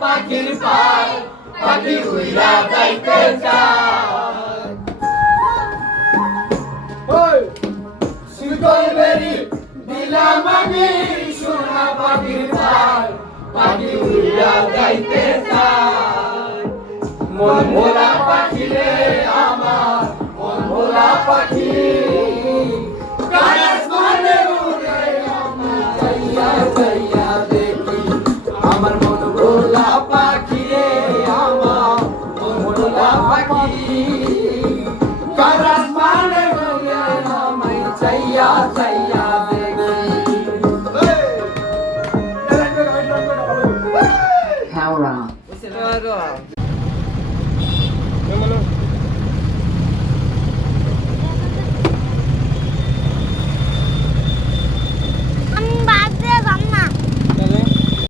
পাখির পায় পাখি উইরা যাইতে চায় ওই শিকল বেরি দিলাম আমি সোনা পাখির পায় পাখি উইরা যাইতে চায় মন ভোলা পাখি রে আমার মন ভোলা পাখি কারাস মানে উড়ে আমার চাইয়া চাইয়া দেখি আমার মন ভোলা পাখি রে আমার মন ভোলা পাখি কারাস মানে উড়ে আমার চাইয়া চাইয়া দেখি Power on.